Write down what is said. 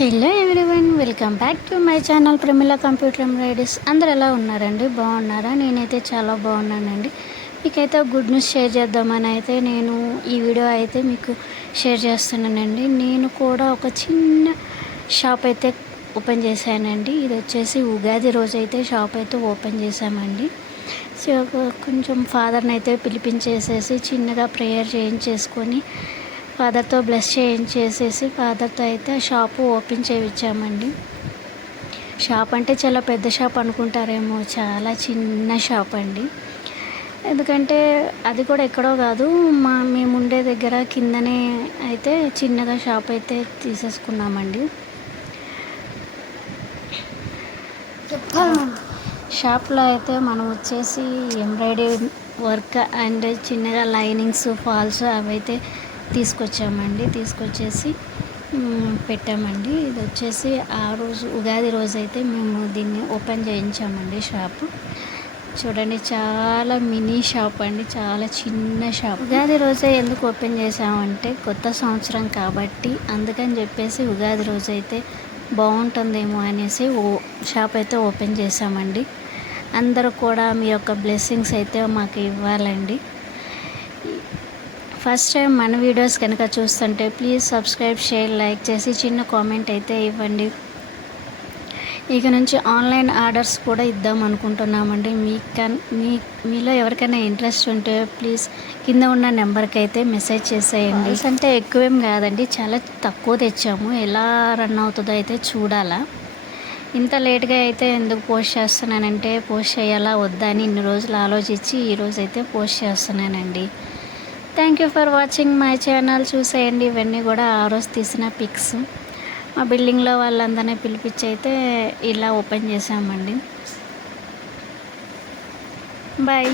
Hello everyone, welcome back to my channel Pramila computer embroideries. అందరు ఎలా ఉన్నారండి? బాగున్నారా? నేనైతే చాలా బాగున్నానండి. మీకైతే గుడ్ న్యూస్ షేర్ చేద్దామని అయితే నేను ఈ వీడియో అయితే మీకు షేర్ చేస్తున్నానండి. నేను కూడా ఒక చిన్న షాప్ అయితే ఓపెన్ చేశానండి. ఇది వచ్చేసి ఉగాది రోజు అయితే షాప్ అయితే ఓపెన్ చేశామండి. సో కొంచెం ఫాదర్ని అయితే పిలిపించేసేసి చిన్నగా ప్రేయర్ చేయించేసుకొని ఫాదర్తో బ్లెస్ చేయించేసేసి ఫాదర్తో అయితే షాపు ఓపెన్ చేయించామండి. షాప్ అంటే చాలా పెద్ద షాప్ అనుకుంటారేమో, చాలా చిన్న షాప్ అండి. ఎందుకంటే అది కూడా ఎక్కడో కాదు, మేము ఉండే దగ్గర కిందనే అయితే చిన్నగా షాప్ అయితే తీసేసుకున్నామండి. షాప్లో అయితే మనం వచ్చేసి ఎంబ్రాయిడరీ వర్క్ అండ్ చిన్నగా లైనింగ్స్, ఫాల్స్ అవైతే తీసుకొచ్చేసి పెట్టామండి. ఇది వచ్చేసి ఆ రోజు ఉగాది రోజు అయితే మేము దీన్ని ఓపెన్ చేయించామండి. షాపు చూడండి, చాలా మినీ షాప్ అండి, చాలా చిన్న షాప్. ఉగాది రోజే ఎందుకు ఓపెన్ చేసామంటే కొత్త సంవత్సరం కాబట్టి, అందుకని చెప్పేసి ఉగాది రోజు అయితే బాగుంటుందేమో అనేసి షాప్ అయితే ఓపెన్ చేసామండి. అందరూ కూడా మీ యొక్క బ్లెస్సింగ్స్ అయితే మాకు ఇవ్వాలండి. ఫస్ట్ టైం మన వీడియోస్ కనుక చూస్తుంటే ప్లీజ్ సబ్స్క్రైబ్, షేర్, లైక్ చేసి చిన్న కామెంట్ అయితే ఇవ్వండి. ఇక నుంచి ఆన్లైన్ ఆర్డర్స్ కూడా ఇద్దాం అనుకుంటున్నామండి. మీలో ఎవరికైనా ఇంట్రెస్ట్ ఉంటే ప్లీజ్ కింద ఉన్న నెంబర్కి అయితే మెసేజ్ చేసేయండి. అంటే ఎక్కువేం కాదండి, చాలా తక్కువ తెచ్చాము. ఎలా రన్ అవుతుందో అయితే చూడాలా. ఇంత లేట్గా అయితే ఎందుకు పోస్ట్ చేస్తున్నానంటే, పోస్ట్ చేయాలా వద్దా అని ఇన్ని రోజులు ఆలోచించి ఈరోజు అయితే పోస్ట్ చేస్తున్నానండి. Thank you for watching my channel. చూసేయండి, ఇవన్నీ కూడా ఆ రోజు తీసిన పిక్స్. మా బిల్డింగ్లో వాళ్ళందరినీ పిలిపించి అయితే ఇలా ఓపెన్ చేసామండి. బాయ్.